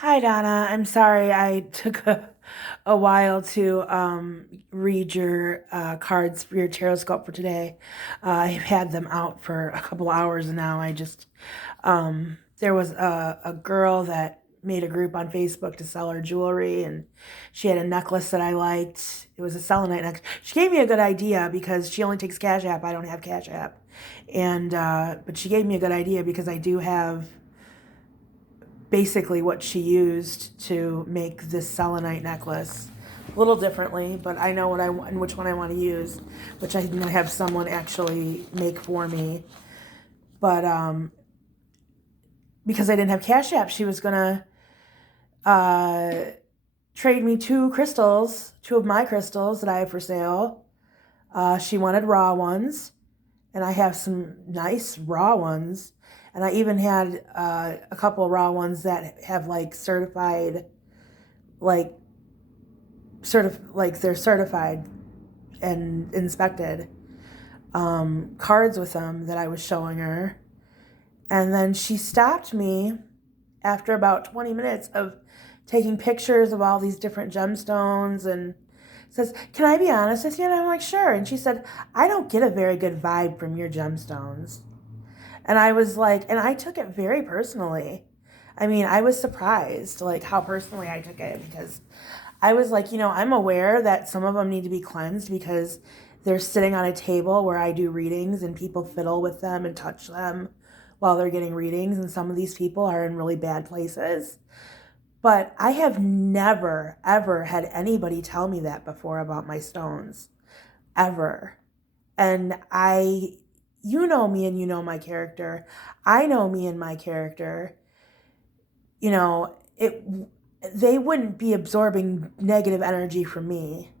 Hi, Donna. I'm sorry I took a while to read your cards for your tarot scope for today. I've had them out for a couple hours now. There was a girl that made a group on Facebook to sell her jewelry, and she had a necklace that I liked. It was a selenite necklace. She gave me a good idea because she only takes Cash App. I don't have Cash App, and but she gave me a good idea because I do have basically what she used to make this selenite necklace a little differently, but I know what I want and which one I want to use, which I'm going to have someone actually make for me. But because I didn't have Cash App, she was going to trade me two of my crystals that I have for sale. She wanted raw ones, and I have some nice raw ones. And I even had a couple of raw ones that have like like they're certified and inspected cards with them that I was showing her. And then she stopped me after about 20 minutes of taking pictures of all these different gemstones and says, "Can I be honest with you?" And I'm like, "Sure." And she said, "I don't get a very good vibe from your gemstones." And I was like, and I took it very personally. I mean, I was surprised, like, how personally I took it because I was like, I'm aware that some of them need to be cleansed because they're sitting on a table where I do readings and people fiddle with them and touch them while they're getting readings. And some of these people are in really bad places. But I have never, ever had anybody tell me that before about my stones, ever. And you know me and you know my character. I know me and my character. You know, they wouldn't be absorbing negative energy from me,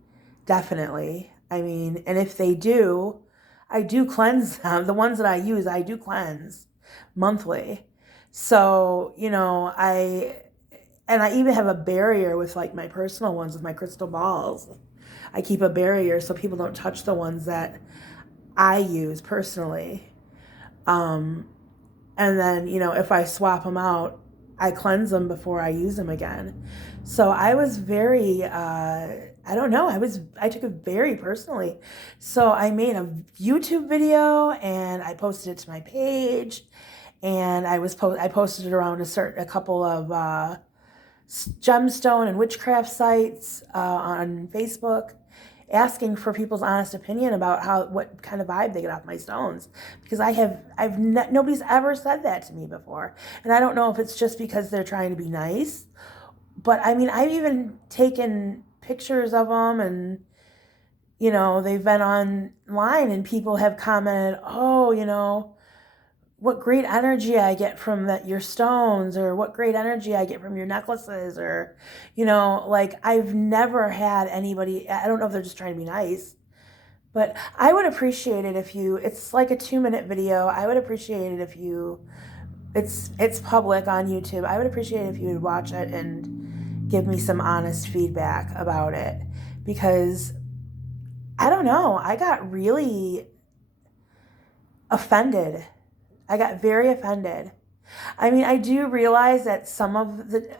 definitely. I mean, and if they do, I do cleanse them. The ones that I use, I do cleanse monthly. So, and I even have a barrier with like my personal ones with my crystal balls. I keep a barrier so people don't touch the ones that I use personally. Um, and then, if I swap them out, I cleanse them before I use them again. So I was very, I don't know, I took it very personally. So I made a YouTube video and I posted it to my page, and I posted it around a couple of gemstone and witchcraft sites on Facebook, asking for people's honest opinion about what kind of vibe they get off my stones, because nobody's ever said that to me before, and I don't know if it's just because they're trying to be nice, but I mean, I've even taken pictures of them, and they've been online and people have commented, "Oh, what great energy I get from your stones," or "what great energy I get from your necklaces," or, like, I've never had anybody, I don't know if they're just trying to be nice, but I would appreciate it if it's like a 2-minute video. I would appreciate it if it's public on YouTube. I would appreciate it if you would watch it and give me some honest feedback about it, because I don't know, I got really offended. I got very offended. I mean, I do realize that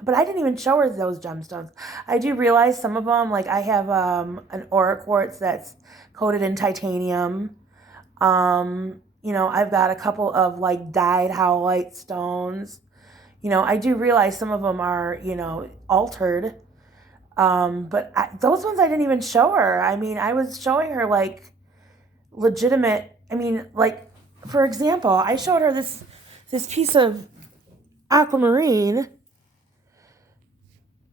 but I didn't even show her those gemstones. I do realize some of them, like I have an aura quartz that's coated in titanium. I've got a couple of like dyed howlite stones. I do realize some of them are, altered. But those ones I didn't even show her. I mean, I was showing her like legitimate, I mean, like, for example, I showed her this piece of aquamarine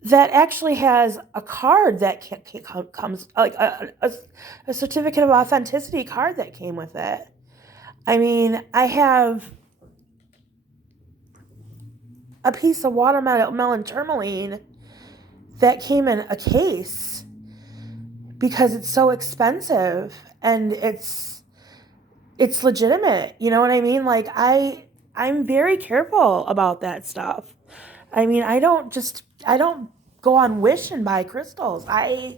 that actually has a card that comes, like a certificate of authenticity card that came with it. I mean, I have a piece of watermelon tourmaline that came in a case because it's so expensive and it's legitimate. You know what I mean? Like, I'm very careful about that stuff. I mean, I don't go on Wish and buy crystals. I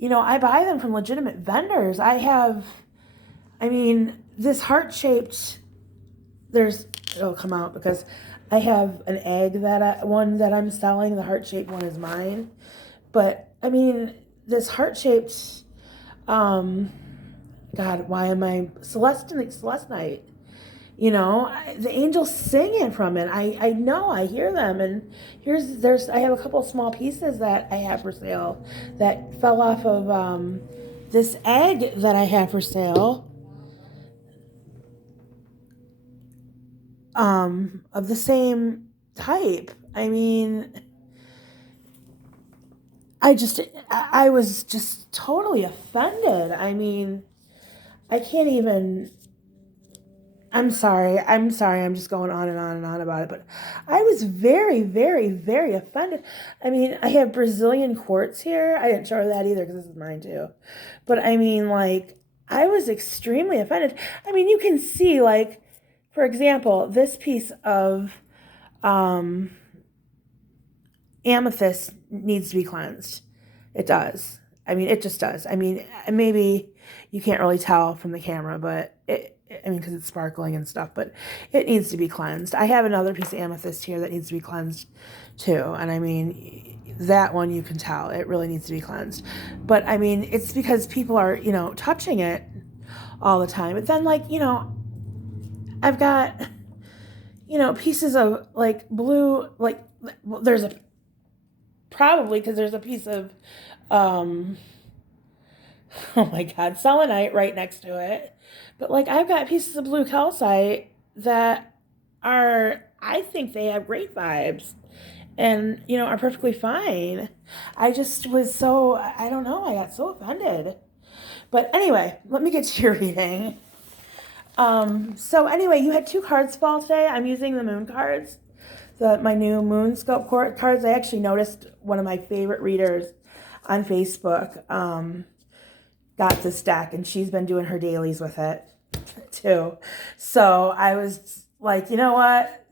buy them from legitimate vendors. I mean, this heart-shaped, it'll come out because I have an egg one that I'm selling. The heart-shaped one is mine. But I mean, this heart-shaped, um, God, why am I Celestite? The angels singing from it. I know, I hear them. And I have a couple small pieces that I have for sale that fell off of this egg that I have for sale. Of the same type. I mean, I was just totally offended. I mean, I can't even. I'm sorry. I'm just going on and on and on about it. But I was very, very, very offended. I mean, I have Brazilian quartz here. I didn't show her that either because this is mine too. But I mean, like, I was extremely offended. I mean, you can see, like, for example, this piece of amethyst needs to be cleansed. It does. I mean, it just does. I mean, maybe you can't really tell from the camera, but because it's sparkling and stuff, but it needs to be cleansed. I have another piece of amethyst here that needs to be cleansed too. And I mean, that one you can tell it really needs to be cleansed. But I mean, it's because people are, touching it all the time. But then, like, I've got, pieces of like blue, like, well, there's a, probably because there's a piece of, oh my God, selenite right next to it. But like, I've got pieces of blue calcite that I think they have great vibes and, are perfectly fine. I just was so, I don't know, I got so offended. But anyway, let me get to your reading. So anyway, you had 2 cards fall today. I'm using the moon cards, my new moon scope cards. I actually noticed one of my favorite readers on Facebook got this deck, and she's been doing her dailies with it too. So I was like, you know what?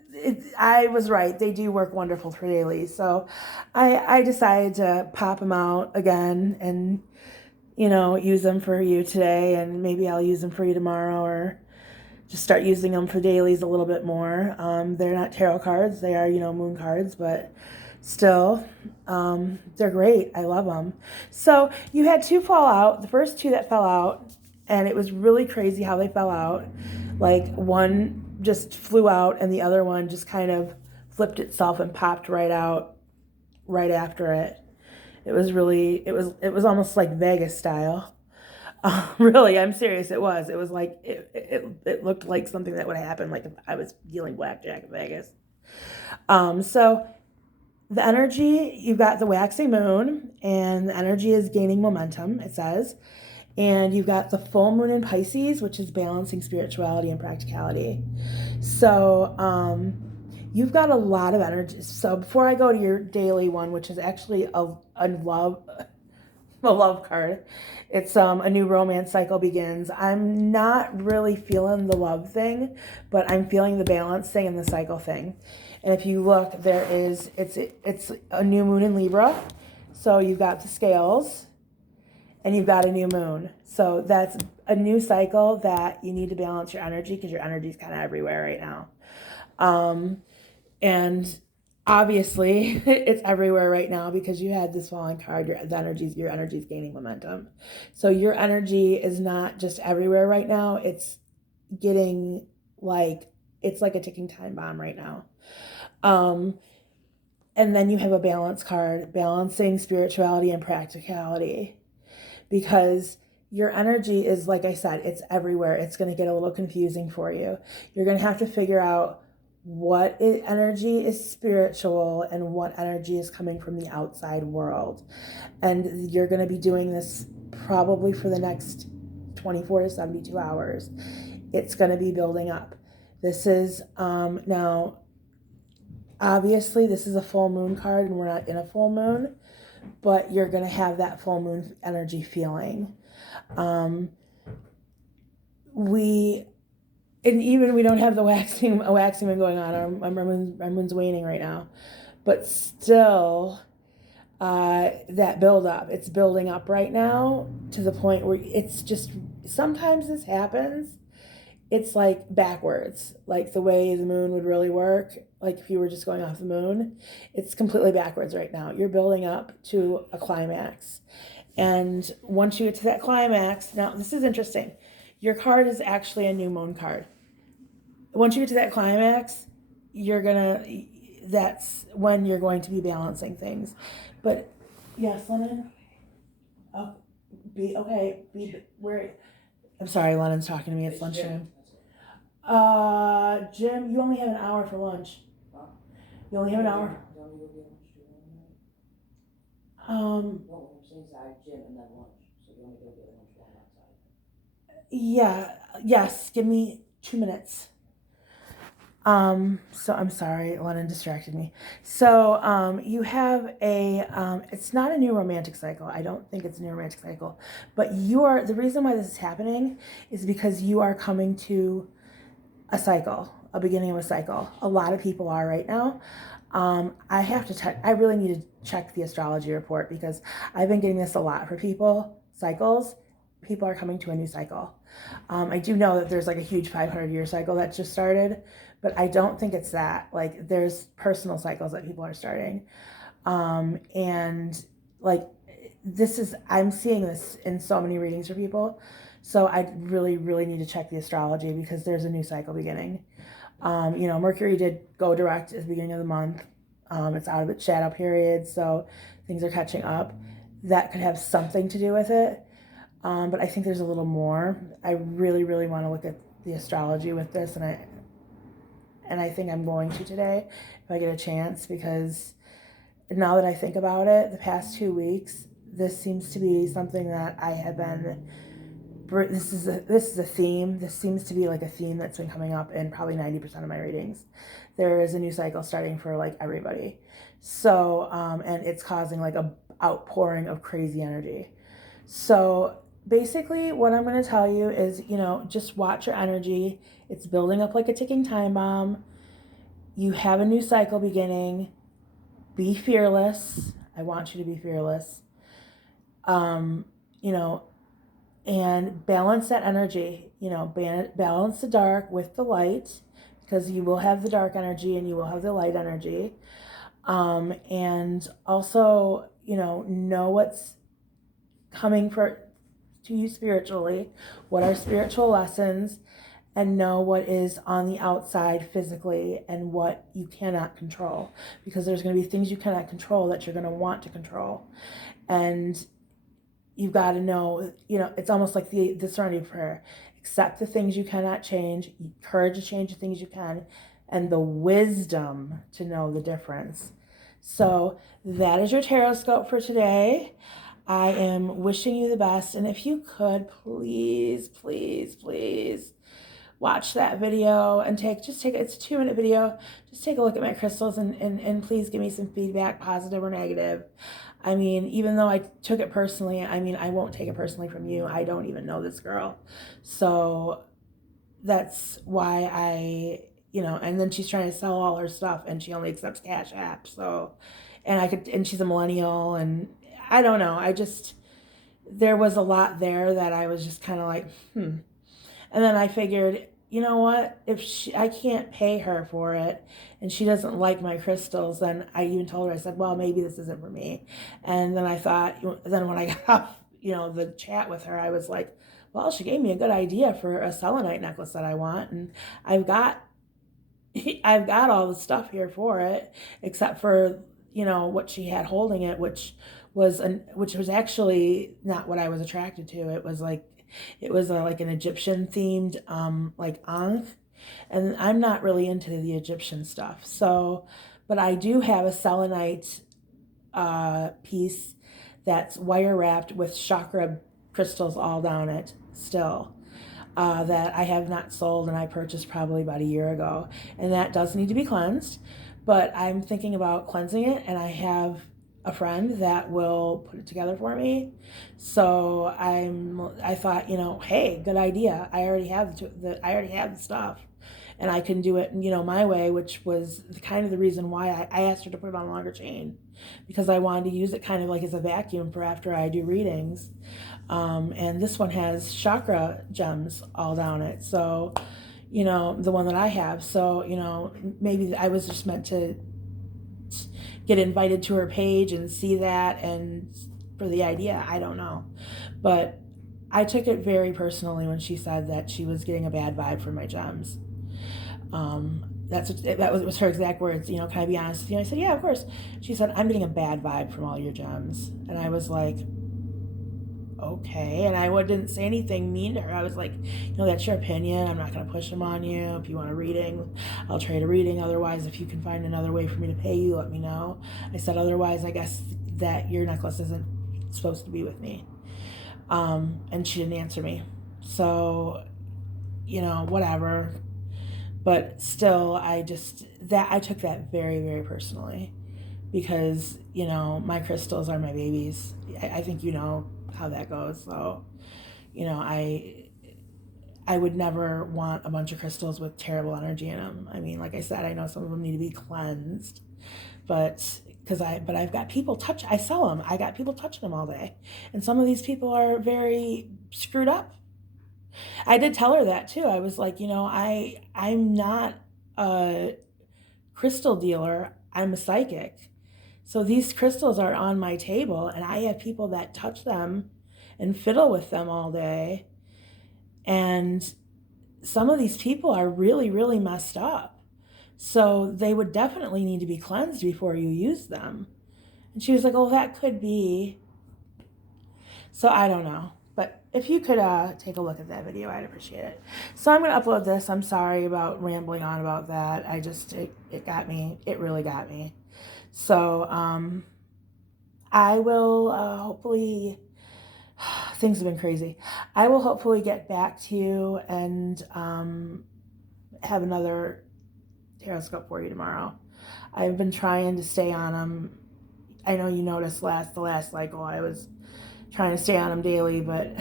I was right. They do work wonderful for dailies. So I decided to pop them out again and, use them for you today, and maybe I'll use them for you tomorrow, or just start using them for dailies a little bit more. They're not tarot cards. They are, moon cards, but still, they're great. I love them. So you had 2 fall out. The first 2 that fell out, and it was really crazy how they fell out. Like, one just flew out and the other one just kind of flipped itself and popped right out right after it. It was almost like Vegas style. Really, I'm serious. It was like, it looked like something that would happen, like if I was dealing blackjack in Vegas. So the energy, you've got the waxing moon, and the energy is gaining momentum, it says. And you've got the full moon in Pisces, which is balancing spirituality and practicality. So you've got a lot of energy. So before I go to your daily one, which is actually a love card, it's a new romance cycle begins. I'm not really feeling the love thing, but I'm feeling the balance thing and the cycle thing. And if you look, it's a new moon in Libra. So you've got the scales and you've got a new moon. So that's a new cycle that you need to balance your energy, because your energy is kind of everywhere right now. And obviously it's everywhere right now because you had this falling card. Your energy is gaining momentum. So your energy is not just everywhere right now. It's getting it's like a ticking time bomb right now. And then you have a balance card, balancing spirituality and practicality, because your energy is, like I said, it's everywhere. It's going to get a little confusing for you. You're going to have to figure out what energy is spiritual and what energy is coming from the outside world. And you're going to be doing this probably for the next 24 to 72 hours. It's going to be building up. This is, now, obviously, this is a full moon card and we're not in a full moon, but you're going to have that full moon energy feeling. And even we don't have the waxing moon going on. Our moon's waning right now. But still, that build up, it's building up right now to the point where it's just, sometimes this happens it's like backwards, like the way the moon would really work. Like if you were just going off the moon, it's completely backwards right now. You're building up to a climax. And once you get to that climax, now this is interesting. Your card is actually a new moon card. Once you get to that climax, that's when you're going to be balancing things. But yes, Lennon? Oh, where? I'm sorry, Lennon's talking to me. It's lunchtime. Jim, you only have an hour for lunch. You only have an hour. Well, I'm saying I have gym and then lunch, so you only go get lunch while I'm outside. Yeah. Yes. Give me 2 minutes. So I'm sorry, Lennon distracted me. So, you have it's not a new romantic cycle. I don't think it's a new romantic cycle, but the reason why this is happening is because you are coming to a cycle, a beginning of a cycle. A lot of people are right now. I really need to check the astrology report because I've been getting this a lot for people. Cycles, people are coming to a new cycle. I do know that there's like a huge 500-year cycle that just started, but I don't think it's that. Like there's personal cycles that people are starting. And like I'm seeing this in so many readings for people. So I really, really need to check the astrology because there's a new cycle beginning. Mercury did go direct at the beginning of the month. It's out of its shadow period, so things are catching up. That could have something to do with it. But I think there's a little more. I really, really want to look at the astrology with this, and I think I'm going to today if I get a chance, because now that I think about it, the past 2 weeks, this seems to be something that I have been. This is a theme. This seems to be like a theme that's been coming up in probably 90% of my readings. There is a new cycle starting for like everybody. So, and it's causing like a outpouring of crazy energy. So basically what I'm going to tell you is, just watch your energy. It's building up like a ticking time bomb. You have a new cycle beginning. Be fearless. I want you to be fearless. And balance that energy, balance the dark with the light, because you will have the dark energy and you will have the light energy. And also, know what's coming to you spiritually, what are spiritual lessons, and know what is on the outside physically and what you cannot control, because there's going to be things you cannot control that you're going to want to control. And you've got to know, it's almost like the serenity prayer. Accept the things you cannot change, courage to change the things you can, and the wisdom to know the difference. So that is your tarot scope for today. I am wishing you the best. And if you could, please, please, please watch that video and it's a 2-minute video. Just take a look at my crystals and please give me some feedback, positive or negative. I mean, even though I took it personally, I won't take it personally from you. I don't even know this girl. So that's why and then she's trying to sell all her stuff and she only accepts Cash App. So, and she's a millennial, and I don't know. There was a lot there that I was just kind of like, And then I figured, you know what, if I can't pay her for it and she doesn't like my crystals, then I even told her, I said, well, maybe this isn't for me. And then I thought, then when I got off, the chat with her, I was like, well, she gave me a good idea for a selenite necklace that I want. And I've got all the stuff here for it, except for, what she had holding it, which was actually not what I was attracted to. It was like an Egyptian themed, like ankh, and I'm not really into the Egyptian stuff. So, but I do have a selenite piece that's wire wrapped with chakra crystals all down it still. That I have not sold and I purchased probably about a year ago, and that does need to be cleansed, but I'm thinking about cleansing it, and I have a friend that will put it together for me. So I thought, hey, good idea. I already have the stuff. and I can do it, my way, which was kind of the reason why I asked her to put it on a longer chain, because I wanted to use it kind of like as a vacuum for after I do readings. And this one has chakra gems all down it. So, the one that I have. So, maybe I was just meant to get invited to her page and see that, and for the idea, I don't know. But I took it very personally when she said that she was getting a bad vibe from my gems. That was her exact words. Can I be honest with you? I said, yeah, of course. She said, I'm getting a bad vibe from all your gems. And I was like, okay. And I didn't say anything mean to her. I was like, that's your opinion. I'm not going to push them on you. If you want a reading, I'll trade a reading. Otherwise, if you can find another way for me to pay you, let me know. I said, otherwise, I guess that your necklace isn't supposed to be with me. And she didn't answer me. So, whatever. But still, I took that very, very personally, because, my crystals are my babies. I think you know how that goes. So, I would never want a bunch of crystals with terrible energy in them. I mean, like I said, I know some of them need to be cleansed, but I've got people I sell them. I got people touching them all day. And some of these people are very screwed up. I did tell her that too. I was like, I'm not a crystal dealer. I'm a psychic. So these crystals are on my table, and I have people that touch them and fiddle with them all day. And some of these people are really, really messed up. So they would definitely need to be cleansed before you use them. And she was like, oh, that could be. So I don't know. But if you could take a look at that video, I'd appreciate it. So I'm going to upload this. I'm sorry about rambling on about that. It got me. It really got me. So I will hopefully, things have been crazy. I will hopefully get back to you and have another tarot scope for you tomorrow. I've been trying to stay on them. I know you noticed the last cycle I was trying to stay on them daily, but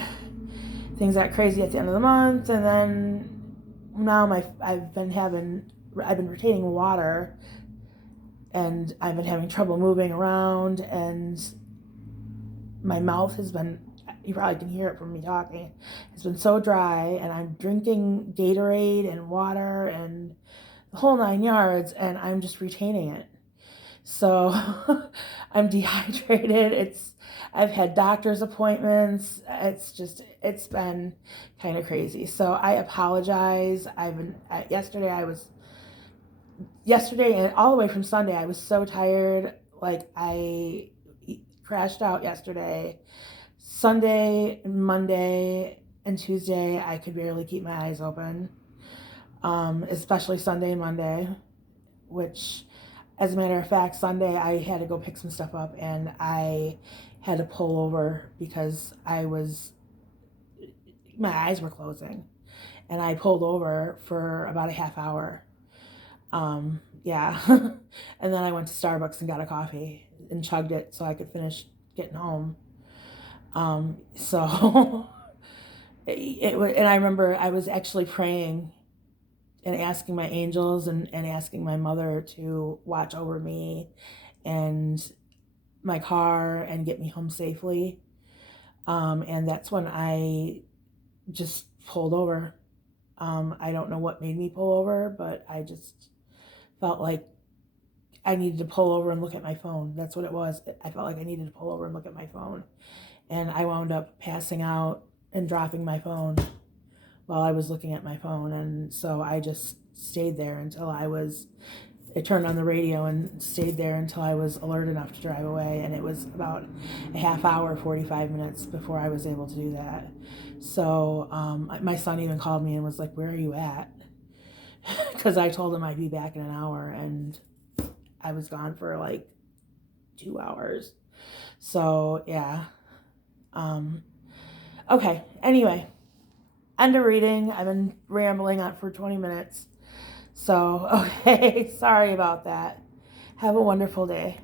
things got crazy at the end of the month, and then now I've been retaining water, and I've been having trouble moving around, and my mouth has been, you probably can hear it from me talking, it's been so dry, and I'm drinking Gatorade and water and the whole 9 yards, and I'm just retaining it. So I'm dehydrated. I've had doctor's appointments. It's been kind of crazy. So I apologize. Yesterday and all the way from Sunday, I was so tired. Like, I crashed out yesterday. Sunday, Monday, and Tuesday, I could barely keep my eyes open. Especially Sunday and Monday, which, as a matter of fact, Sunday I had to go pick some stuff up, and I had to pull over because my eyes were closing, and I pulled over for about a half hour. Yeah. And then I went to Starbucks and got a coffee and chugged it so I could finish getting home. So and I remember I was actually praying and asking my angels and asking my mother to watch over me and my car and get me home safely. And that's when I just pulled over. I don't know what made me pull over, but I just felt like I needed to pull over and look at my phone. That's what it was. I felt like I needed to pull over and look at my phone. And I wound up passing out and dropping my phone while I was looking at my phone. And so I just stayed there until it turned on the radio and stayed there until I was alert enough to drive away. And it was about a half hour, 45 minutes before I was able to do that. So my son even called me and was like, where are you at? Because I told him I'd be back in an hour, and I was gone for like 2 hours. So yeah. Okay, anyway, end of reading. I've been rambling on for 20 minutes. So, okay, sorry about that. Have a wonderful day.